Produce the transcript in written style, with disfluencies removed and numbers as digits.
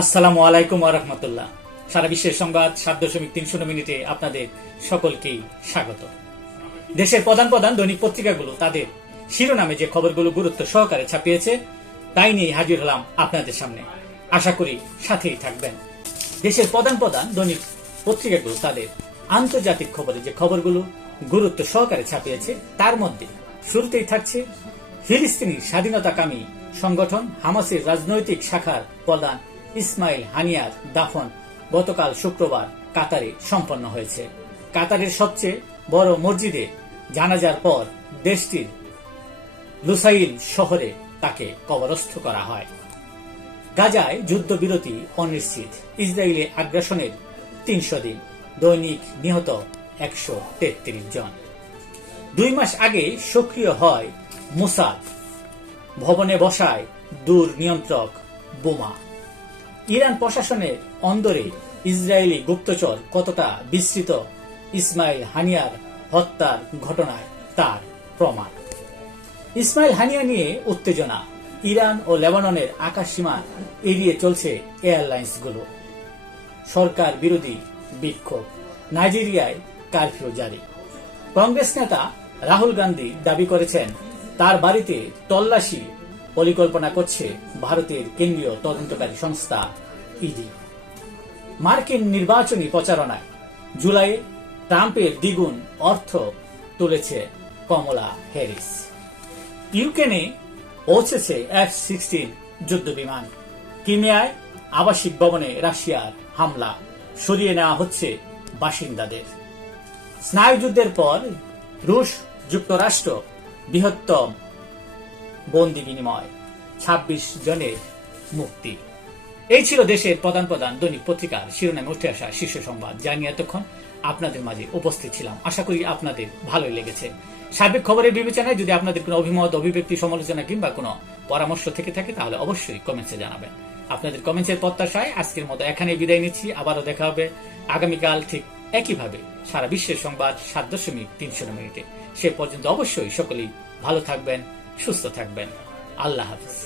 আসসালামু আলাইকুম ওয়া রাহমাতুল্লাহ। সারা বিশ্বের সংবাদ 7.3 মিনিটে আপনাদের সকলকেই স্বাগত। দেশের প্রধান প্রধান দৈনিক পত্রিকাগুলো তাদের শিরোনামে যে খবরগুলো গুরুত্ব সহকারে ছাপিয়েছে তাই নিয়ে হাজির হলাম আপনাদের সামনে। আশা করি সাথেই থাকবেন। দেশের প্রধান প্রধান দৈনিক পত্রিকাগুলো তাদের আন্তর্জাতিক খবরে যে খবরগুলো গুরুত্ব সহকারে ছাপিয়েছে তার মধ্যে শুরুতেই থাকছে ফিলিস্তিনি স্বাধীনতাকামী সংগঠন হামাসের রাজনৈতিক শাখার প্রধান ইসমাইল হানিয়ার দাফন গতকাল শুক্রবার কাতারে সম্পন্ন হয়েছে। কাতারের সবচেয়ে বড় মসজিদে জানাজার পর দেশটির লুসাইল শহরে তাকে কবরস্থ করা হয়। গাজায় যুদ্ধবিরতি অনিশ্চিত, ইসরায়েলে আগ্রাসনের 300 দিন, দৈনিক নিহত 133 জন। 2 মাস আগে সক্রিয় হয় মোসাদ, ভবনে বসায় দূর নিয়ন্ত্রক বোমা। ইরান প্রশাসনের অন্দরে ইসরায়েলি গুপ্তচর কতটা বিস্তৃত ইসমাইল হানিয়ার হত্যার ঘটনায় তার প্রমাণ। ইসমাইল হানিয়া নিয়ে উত্তেজনা, ইরান ও লেবাননের আকাশসীমা এড়িয়ে চলছে এয়ারলাইন্সগুলো। সরকার বিরোধী বিক্ষোভ, নাইজেরিয়ায় কারফিউ জারি। কংগ্রেস নেতা রাহুল গান্ধী দাবি করেছেন তার বাড়িতে তল্লাশি পরিকল্পনা করছে ভারতের কেন্দ্রীয় তদন্তকারী সংস্থা ইডি। মার্কিন নির্বাচনী প্রচারণায় জুলাইয়ে ট্রাম্পের দ্বিগুণ অর্থ তুলেছে কমলা হ্যারিস। ইউক্রেনে পৌঁছেছে F-16 যুদ্ধবিমান। ক্রিমিয়ায় আবাসিক ভবনে রাশিয়ার হামলা, সরিয়ে নেওয়া হচ্ছে বাসিন্দাদের। স্নায়ুযুদ্ধের পর রুশ যুক্তরাষ্ট্র বৃহত্তম বন্দি বিনিময়, 26 জনের মুক্তি। এই ছিল দেশের প্রধান প্রধান দৈনিক পত্রিকার শিরোনামে উঠে আসা শীর্ষ সংবাদ, যা নিয়ে এতক্ষণ আপনাদের মাঝে উপস্থিত ছিলাম। আশা করি আপনাদের ভালোই লেগেছে। সার্বিক খবরের বিবেচনায় যদি আপনাদের কোনো অভিমত, অভিব্যক্তি, সমালোচনা কিংবা কোনো পরামর্শ থেকে থাকে তাহলে অবশ্যই কমেন্টসে জানাবেন। আপনাদের কমেন্টসের প্রত্যাশায় আজকের মতো এখানে বিদায় নিচ্ছি। আবারও দেখা হবে আগামীকাল ঠিক একইভাবে সারা বিশ্বের সংবাদ 7.3 মিনিটে। সে পর্যন্ত অবশ্যই সকলেই ভালো থাকবেন, সুস্থ থাকবেন। আল্লাহ হাফিজ।